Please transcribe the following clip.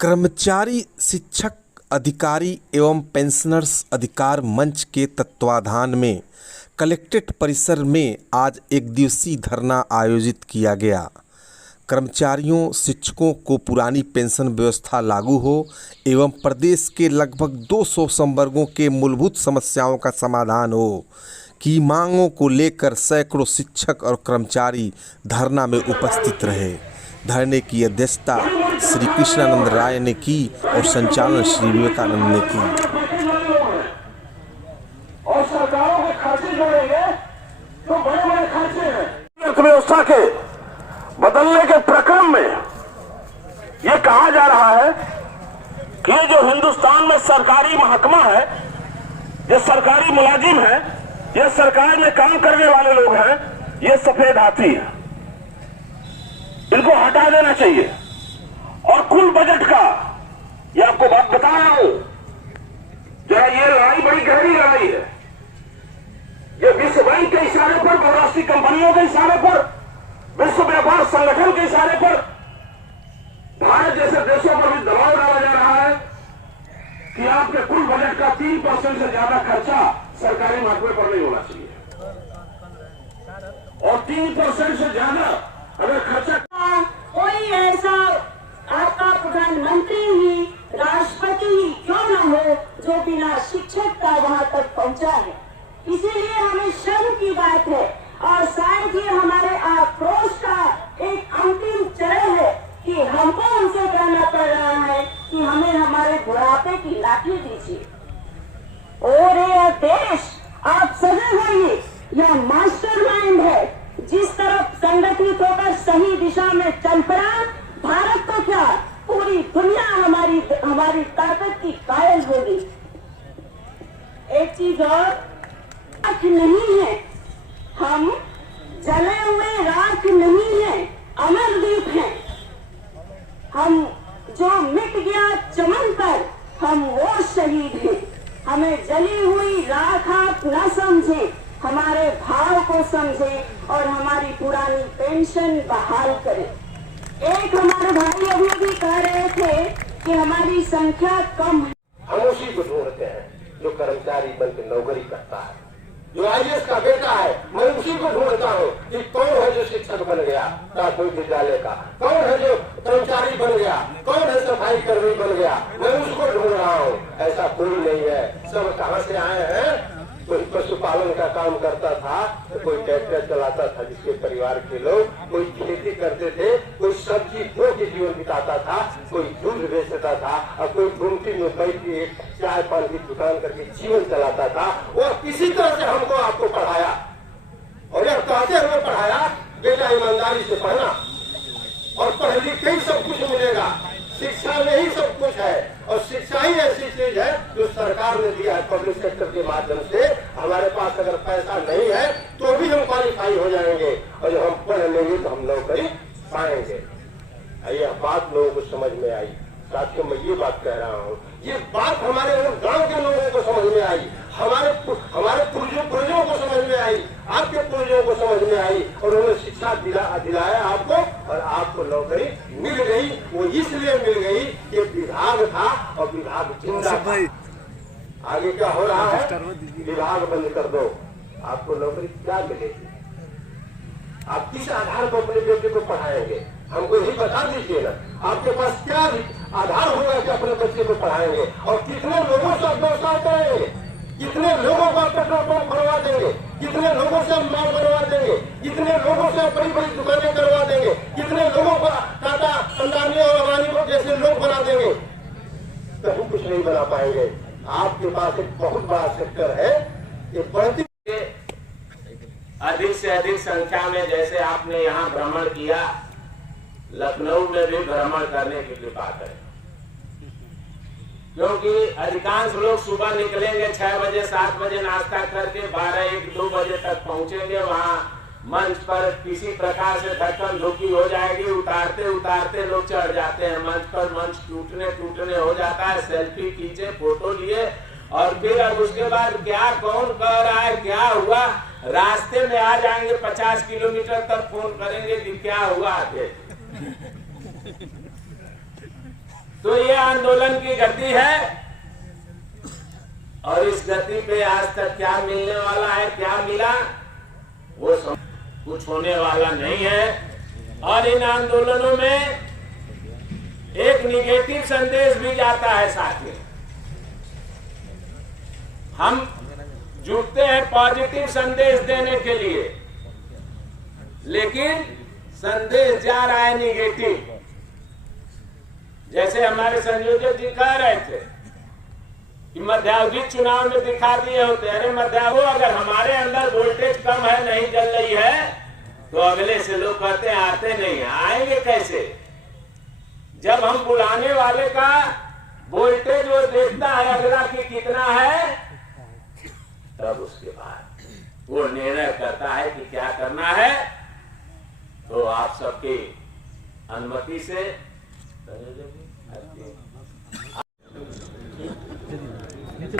कर्मचारी शिक्षक अधिकारी एवं पेंशनर्स अधिकार मंच के तत्वाधान में कलेक्ट्रेट परिसर में आज एक दिवसीय धरना आयोजित किया गया। कर्मचारियों शिक्षकों को पुरानी पेंशन व्यवस्था लागू हो एवं प्रदेश के लगभग 200 संवर्गों के मूलभूत समस्याओं का समाधान हो की मांगों को लेकर सैकड़ों शिक्षक और कर्मचारी धरना में उपस्थित रहे। धरने की अध्यक्षता श्री कृष्णानंद राय ने की और संचालन श्री विवेकानंद ने की। और सरकारों के खर्चे जोड़ेंगे तो बड़े-बड़े खर्चे हैं। अर्थव्यवस्था के बदलने के प्रक्रम में ये कहा जा रहा है कि ये जो हिंदुस्तान में सरकारी महकमा है, ये सरकारी मुलाजिम है, ये सरकार में काम करने वाले लोग हैं, ये सफेद हाथी है, इनको हटा देना चाहिए। और कुल बजट का ये आपको बात बता रहा हूं, जरा ये लड़ाई बड़ी गहरी लड़ाई है। ये विश्व बैंक के इशारे पर, बहुराष्ट्रीय कंपनियों के इशारे पर, विश्व व्यापार संगठन के इशारे पर भारत जैसे देशों पर भी दबाव डाला जा रहा है कि आपके कुल बजट का 3% से ज्यादा खर्चा सरकारी महकमे पर नहीं होना चाहिए। और 3% से ज्यादा अगर खर्चा कोई ऐसा आपका प्रधानमंत्री ही, राष्ट्रपति ही क्यों न हो जो बिना शिक्षक का वहां तक पहुंचा है। इसीलिए हमें शर्म की बात है और शायद ये हमारे आक्रोश का एक अंतिम चरण है कि हमको उनसे कहना पड़ रहा है कि हमें हमारे बुढ़ापे की लाठी दीजिए। और ये देश आप सजग होइए, यह मास्टरमाइंड है जिस तरफ संगठित होकर सही दिशा में चल पड़ा। भारत तो क्या, पूरी दुनिया हमारी ताकत की कायल होगी। एक चीज और, राख नहीं है, हम जले हुए राख नहीं है, अमरदीप हैं। हम जो मिट गया चमन पर, हम वो शहीद हैं। हमें जली हुई राख आप न समझें, हमारे भाव को समझें और हमारी पुरानी पेंशन बहाल करें। एक हमारे भाई अभी कह रहे थे कि हमारी संख्या कम है। हम उसी को ढूंढते हैं जो कर्मचारी बनकर नौकरी करता है, जो आईएएस का बेटा है। मैं उसी को ढूंढता हूँ कि कौन है जो शिक्षक बन गया प्राथमिक विद्यालय का, कौन है जो कर्मचारी बन गया, कौन है सफाई कर्मी बन गया। मैं उसको ढूंढ रहा हूँ, ऐसा कोई नहीं है। सब कहाँ से आए हैं? कोई पशुपालन का काम करता था, तो कोई ट्रैक्टर चलाता था जिसके परिवार के लोग, कोई खेती करते थे, कोई सब्जी बो के जीवन बिताता था, कोई दूध बेचता था और कोई गुमटी में बैठ के चाय पान की दुकान करके जीवन चलाता था। वो किसी तरह से हमको आपको पढ़ाया और यह कहते हुए पढ़ाया बेटा ईमानदारी से पढ़ना और पढ़ लिख के ही सब कुछ मिलेगा। शिक्षा में ही सब कुछ है और शिक्षा ही ऐसी चीज है जो सरकार ने दिया है पब्लिक सेक्टर के माध्यम से। हमारे पास अगर पैसा नहीं है तो भी हम क्वालिफाई हो जाएंगे और जब हम पढ़ लेंगे तो हम नौकरी पाएंगे। यह बात लोगों को समझ में आई। साथियों, मैं ये बात कह रहा हूँ, ये बात हमारे गांव के लोगों को समझ में आई, हमारे पूर्वजों को समझ में आई, आपके पूर्वजों को समझ में आई और उन्होंने शिक्षा दिलाया आपको और आपको नौकरी मिल गई। वो इसलिए मिल गई कि विभाग था और विभाग जिंदा था। आगे क्या हो रहा है? विभाग बंद कर दो, आपको नौकरी क्या मिलेगी? आप किस आधार पर अपने बेटे को पढ़ाएंगे? हमको यही बता दीजिए ना, आपके पास क्या आधार होगा कि अपने बच्चे को पढ़ाएंगे? और कितने लोगों से आप व्यवसाय करेंगे? कितने लोगों को आप पेट्रोल पंप बनवा देंगे? कितने लोगों से आप मॉल बनवा देंगे? कितने लोगों से आप बड़ी बड़ी दुकानें करवा देंगे? कितने लोगों को टाटा, अंबानी और अडानी को जैसे लोग बना देंगे? कहीं कुछ नहीं बना पाएंगे। आपके पास एक बहुत बड़ा सेक्टर है, ये बढ़ती अधिक से अधिक संख्या में, जैसे आपने यहाँ भ्रमण किया, लखनऊ में भी भ्रमण करने की कृपा करें, क्योंकि अधिकांश लोग सुबह निकलेंगे 6 बजे 7 बजे नाश्ता करके 12, 1, 2 बजे तक पहुंचेंगे। वहां मंच पर किसी प्रकार से धक्कन धुक्की हो जाएगी, उतारते उतारते लोग चढ़ जाते हैं मंच पर, मंच टूटने हो जाता है। सेल्फी खींचे, फोटो लिए और फिर अब उसके बाद क्या कौन कह रहा है, क्या हुआ, रास्ते में आ जाएंगे 50 किलोमीटर तक फोन करेंगे कि क्या हुआ आगे। तो ये आंदोलन की गति है, और इस गति पे आज तक क्या मिलने वाला है, क्या मिला, वो कुछ होने वाला नहीं है। और इन आंदोलनों में एक निगेटिव संदेश भी जाता है साथ में। हम जुटते हैं पॉजिटिव संदेश देने के लिए, लेकिन संदेश जा रहा है निगेटिव। जैसे हमारे संयोजक जी कह रहे थे कि मध्यावधि चुनाव में दिखा दिए होते, अरे मध्यावधि अगर हमारे अंदर वोल्टेज कम है, नहीं जल रही है, तो अगले से लोग कहते हैं आते नहीं, आएंगे कैसे? जब हम बुलाने वाले का वोल्टेज वो देखता है अगला की कितना है, तब उसके बाद वो निर्णय करता है कि क्या करना है। तो आप सबकी अनुमति से नीचे